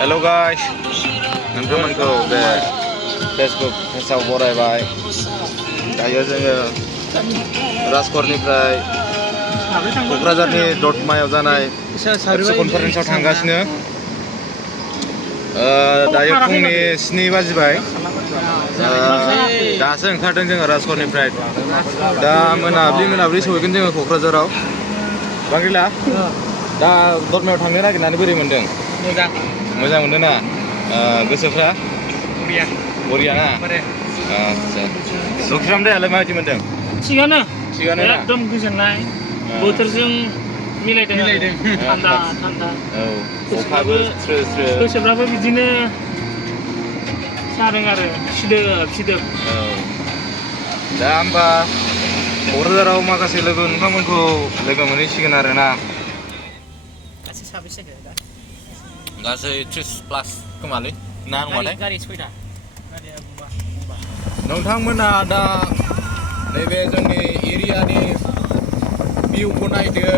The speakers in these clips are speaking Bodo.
Hello guys, नोंथांमोनखौ बे फेसबुक पेजाव बरायबाय। दायो जोङो राजकरनिफ्राय क'क्राझारनि दतमायाव जानाय एबसु कनफारेन्सआव थांगासिनो। दायो फुंनि 7 बाजिबाय। दासो ओंखारदों जोङो राजकरनिफ्राय। दा मोनाब्लि सहैगोन जोङो क'क्राझाराव। बांगिला दा दतमायाव थांनो नागिरनानै बोरै मोनदों? मोजां मोनदों ना? गोसोफ्रा बरिया ना? आच्छा। सुखिरामदायालाय माबायदि मोनदों? थिगानो ना? एकदम गोजोननाय, बोथोरजों मिलायदों। थान्दा औ, अखाबो स्रो स्रो। गोसोफ्राबो बिदिनो जादों आरो सिदोब। औ, दा होमबा क'क्राझाराव माखासे नोंथांमोनखौ लोगो मोनहैसिगोन आरो ना। गासै साबेसे दा? गासै 30+ खोमालै ना नङाथाय? गारि 6टा। गारिया गंबा। नोंथांमोना दा नैबे जोंनि एरियानि भिउखौ नायदो।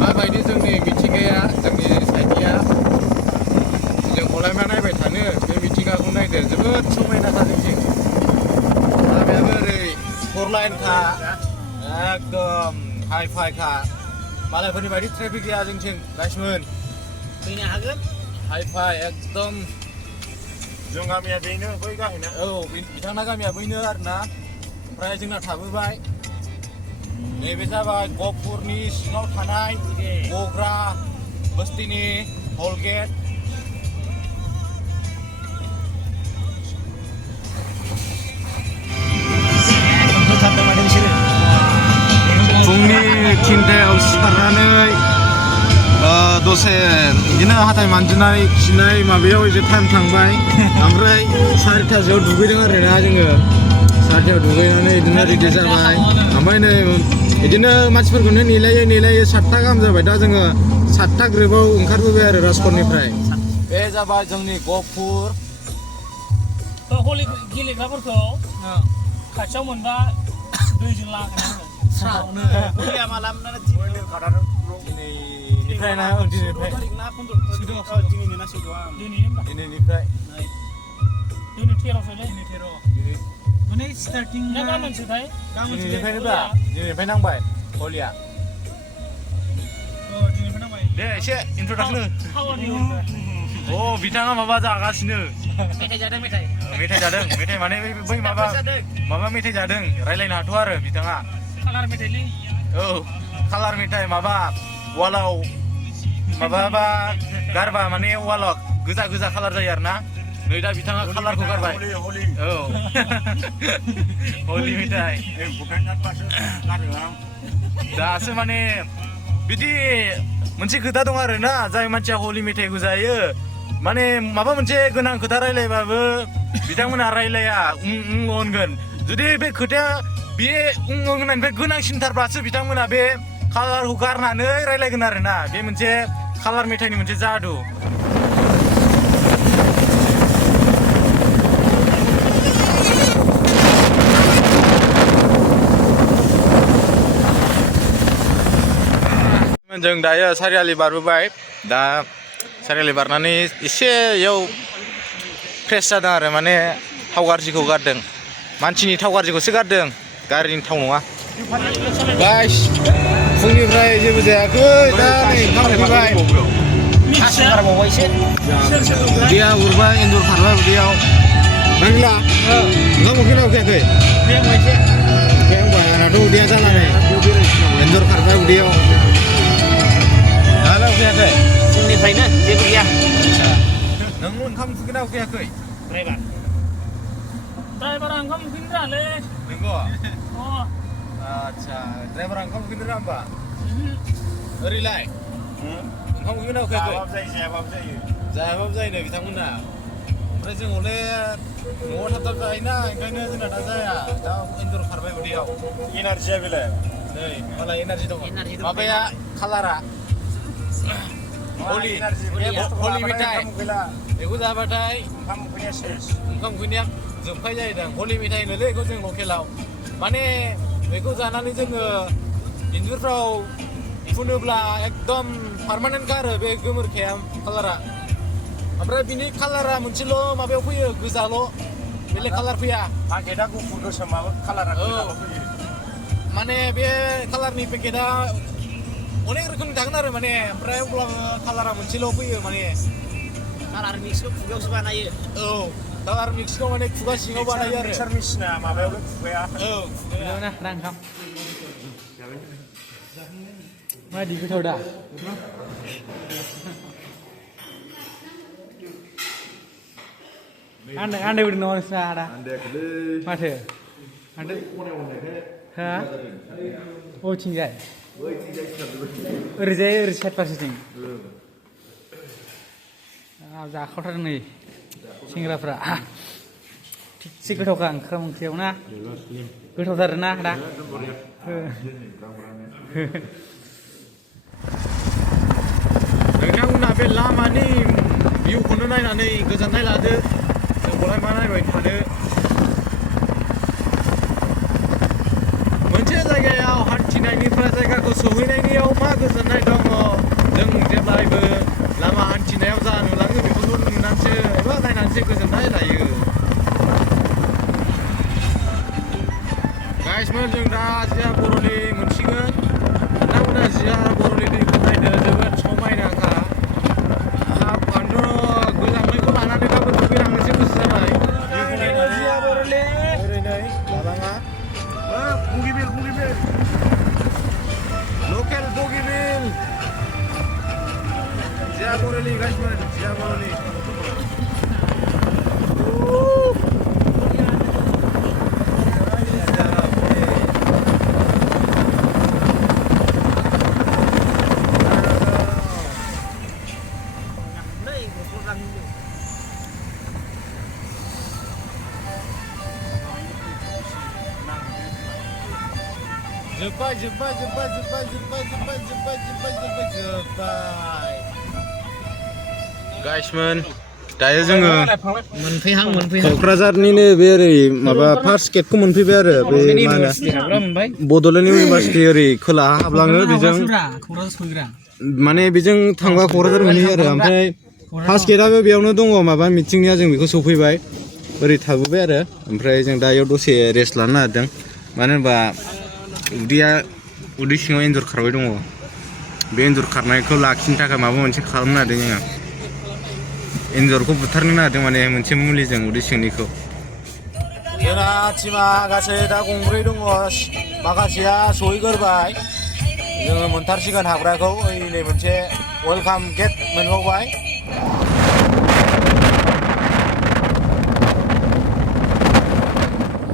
माबायदि जोंनि मिथिंगाया, जोंनि साइडनिया। जोंखौलाय मा नायबाय थानो, बे मिथिंगाखौ नायदो, जोबोद समायना जोंनिथिं। लामायाबो ओरै 4 लाइनखा, एकदम हाइ-फाइखा। मालायफोरनि बायदि ट्रेफिक गैया जोंथिं गाइसमोन। फैनो हागोन। हाइ-फाइ एकदम। जों गामिया बेनो, बै गामिना। औ, बिथांना गामिया बैनो आरोना। ओमफ्राय जोंना थाबोबाय। नैबे जाबाय गहपुरनि सिङाव थानाय गग्रा बस्तिनि टल गेट। फुंनि 3टायाव सिखारनानै दसे बिदिनो हाथाय मानजिनाय खिनाय माबायाव एसे टाइम थांबाय। ओमफ्राय 4टासोआव दुगैदों आरोना जोङो। 4टायाव दुगैनानै बिदिनो रेडि जाबाय। ओमफ्राय नै बिदिनो मानसिफोरखौनो नेलायै 7टा गाहाम जाबाय। दा जोङो 7टा ग्रोबाव ओंखारबोबाय आरो राजकरनिफ्राय। बे जाबाय जोंनि गहपुर। हलि गेलेग्राफोरखौ खाथियाव मोनबा दैजों लागायनांगोन। हलिया माला दिनैनिफ्राय ना? दिनैनिफ्राय दिनै 13सोलै। माने स्टार्टिं ना गाबोनसोथाय? दिनैनिफ्राय नांबाय हलिया। दिनैनिफ्राय नांबाय। दे एसे इन्ट्र'डाक्सन हो। बिथाङा माबा जागासिनो। मेथाइ जादों। मेथाइ माने बै माबा मेथाइ जादों। रायलायनो हाथ' आरो बिथाङा। कालार मेथाइलै। औ, कालार मेथाइ। माबा वालाव माबाबा गारबा माने वालाव गोजा कालार जायो आरो ना। नै दा बिथाङा कालारखौ गारबाय। औ, हलि मेथाइ। दासो माने बिदि मोनसे खोथा दं आरो ना, जाय मानसिया हलि मेथाइखौ जायो माने माबा मोनसे गोनां खोथा रायलायबाबो बिथांमोनहा रायलाया, होनगोन। जुदि बे खोथाया बे होननायनिफ्राय गोनांसिनथारब्लासो बिथांमोना बे कालारखौ गारनानै रायलायगोन आरो ना। बे मोनसे कालार मेथाइनि मोनसे जादु। जों दायो सारियालि बारबोबाय। दा सारियालि बारनानै एसे इयाव फ्रेस जादों आरो, माने थाव गाज्रिखौ गारदों। मानसिनि थाव गाज्रिखौसो गारदों, गारिनि थाव नङा। गाइस, फुंनिफ्राय जेबो जायाखै। दा नै ओंखाम उखैबाय। उदैया उरबाय, एन्जर खारबाय उदैयाव। बांगिला ओंखाम उखैना उखैयाखै? उखैहांबाय। आंनाथ' उदैया जानानै एन्जर खारबाय उदैयाव। दालाय उखैयाखै? फुंनिफ्रायनो जेबो गैया। नों ओंखाम उखैना उखैयाखै? ड्राइभारा ओंखाम उखैनो रोङालै। नंगौ? आच्छा, ड्राइभारा ओंखाम उखैनो रोङा होमबा? ओरैलाय ओंखाम उखैना उखैयाखै? जायाबाबो जायो बिथांमोना। ओमफ्राय जों हले न'आव थाब जायोना, ओंखायनो जोंना दा जाया। दा एन्जर खारबाय उदैयाव। एनार्जिया बेलाय नै मालाय एनार्जि दङ। माबाया कालारा हलि मेथाइ। बेखौ जाबाथाय ओंखाम उखैनाया सेस। ओंखाम उखैनाया जोबखाय जाहैदों। हलि मेथाइ होनोलै बेखौ जों लकेलाव। माने बेखौ जानानै जोङो इन्जुरफ्राव फुनोब्ला एकदम पारमानेन्ट खारो बे गोमोरखाया कालारा। ओमफ्राय बिनि कालारा मोनसेल' माबायाव फैयो गोजाल' बेलेग कालार फैया पाकेटआ गुफुर गोसोमाबो कालारा गोजाल' फैयो माने बे कालारनि पेकेटआ अनेक रोखोमनि थागोन आरो माने ओमफ्राय अब्लाबो कालारा मोनसेल' फैयो माने कालार मिक्सखौ खुगायावसो बानायो औ कालार मिक्सखौ माने खुगा सिङाव बानायो आरो मिक्सार मेसिना माबायावल' खुगाया औ बेयाव ना रां खाम माबायदि गोथाव दा आन्दाय बोदों नामा नोंसिना आदा माथो आन्दाय हा बबेथिंजाय ओरैजाय ओरै साइड फारसेथिं जाखावथारदों नै सेंग्राफ्रा थिगसे गोथावखा ओंखाम ओंख्रियाव ना गोथावथार ना आदा नोंथांमोना बे लामानि भिउखौनो नायनानै गोजोननाय लादो जोंखौलाय मा नायबाय थानो मोनसे जायगायाव हान्थिनायनिफ्राय जायगाखौ सहैनायनियाव मा गोजोननाय दङ जों जेब्लायबो लामा हान्थिनायाव जा नुलाङो बेफोरखौ नुनानैसो एबा नायनानैसो गोजोननाय लायो गाइसमोन जों दा जिया बरलि मोनसिगोन नोंथांमोना जिया बरलि दैखौ नायनो जोबोद समायनाखा आंथ' गोजांनायखौ लानानैबाबो दुगैलांनोसो गोसो जाबाय जिया बरलि ओरै नै दालाङा बगिबिल लकेल बगिबिल जिया बरलि गाइसमोन जिया बरलि जोब्बाय गाइसमोन दायो जोङो क'क्राझारनिनो बे ओरै माबा फार्स्ट गेटखौ मोनफैबाय आरो बे मा होनो बड'लेण्ड इउनिभारसिटि ओरै खोलाहा हाबलाङो बेजों माने बेजों थांबा क'क्राझार मोनहैयो आरो ओमफ्राय फार्स्ट गेटआबो बेयावनो दङ माबा मिटिंनिया जों बेखौ सफैबाय ओरै थाबोबाय आरो ओमफ्राय जों दा इयाव दसे रेस्ट लानो नागिरदों मानो होनबा उदै सिङाव एन्जर खारबाय दङ बे एन्जर खारनायखौ लाखिनो थाखाय माबा मोनसे खालामनो नागिरदों जोङो एन्जरखौ बुथारनो नागिरदों माने मोनसे मुलिजों उदै सिंनिखौ जोंना टिमा गासै दा गंब्रै दङ माखासेया सहैगोरबाय जोङो मोनथारसिगोन हाबग्राखौ ओइ नै मोनसे वेलकाम गेट मोनबावबाय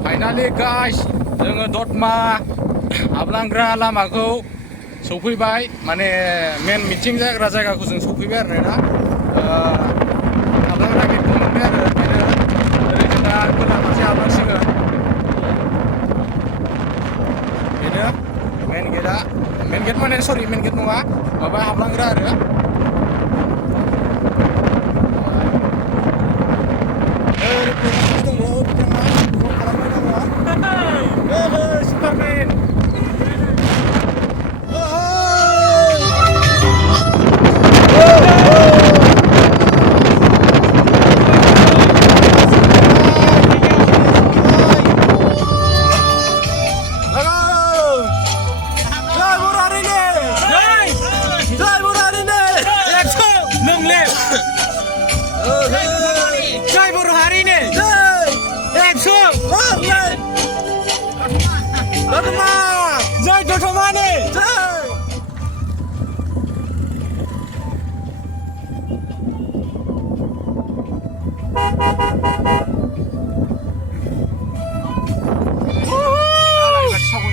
फाइनालि गाइस जोङो दतमा हाबलांग्रा लामाखौ सफैबाय माने मेन मिटिं जाग्रा जायगाखौ जों सफैबाय आरो दा हाबलांग्रा गेटखौ मोनबाय आरो ओंखायनो ओरै जों दा खोला फारसे हाबलांसिगोन बेनो मेन गेट माने सरि मेन गेट नङा माबा हाबलांग्रा आरो सुपारमेन जय दतमानि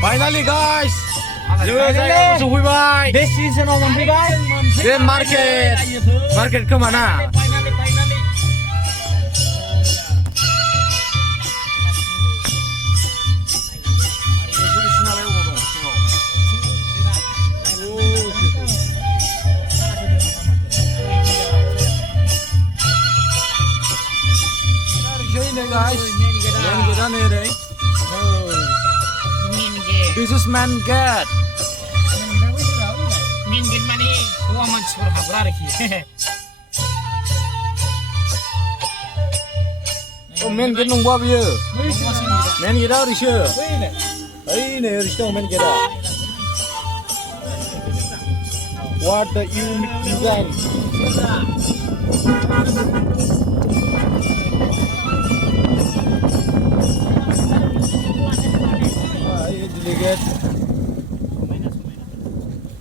फाइनालि गाइस जोङो जायगायाव सफैबाय डेस्टिनेसनाव मोनफैबाय बे मार्केट खोमा ना guys, main gate ane re. This is main gate. Main gate mane, gua manchur hablar ki. Main gate नंगौआ बियो मेन गेटआ ओरैसो ओइ नै ओरैसो दं मेन गेटआ What the unique design delegate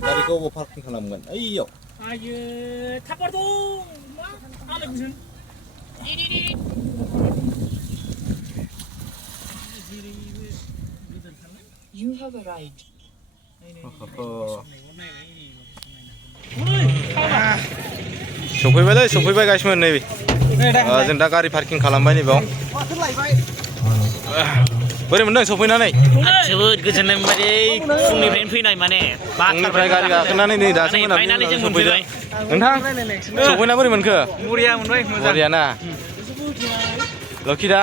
गारिखौ अबाव पार्किं खालामगोन ओइयाव आयो थापर दं मा आले बुसन You have arrived. सफैबाय गासिमोन नै जों दा गारि पार्किं खालामबाय नैबाव बोरै मोनदों सफैनानै जोबोद गोजोननाय मोनबाय फुंनिफ्रायनो फैनाय माने फुंनिफ्राय गारि गाखोनानै नै दासो मोनाबिलियाव जों मोनफैबाय नोंथां सफैना बोरै मोनखो बरिया मोनबाय मोजां बरिया ना लकी दा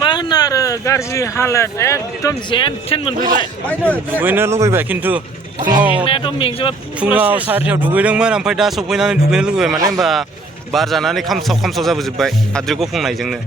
मा होनो आरो गाज्रि हालोद एकदम जेन थेन मोनफैबाय दुगैनो लुगैबाय खिन्थु फुङाव 4टायाव दुगैदोंमोन ओमफ्राय दा सफैनानै दुगैनो लुगैबाय मानो होनबा बार जानानै खामसाव जाबोजोब्बाय हाद्रि गुफुंनायजोंनो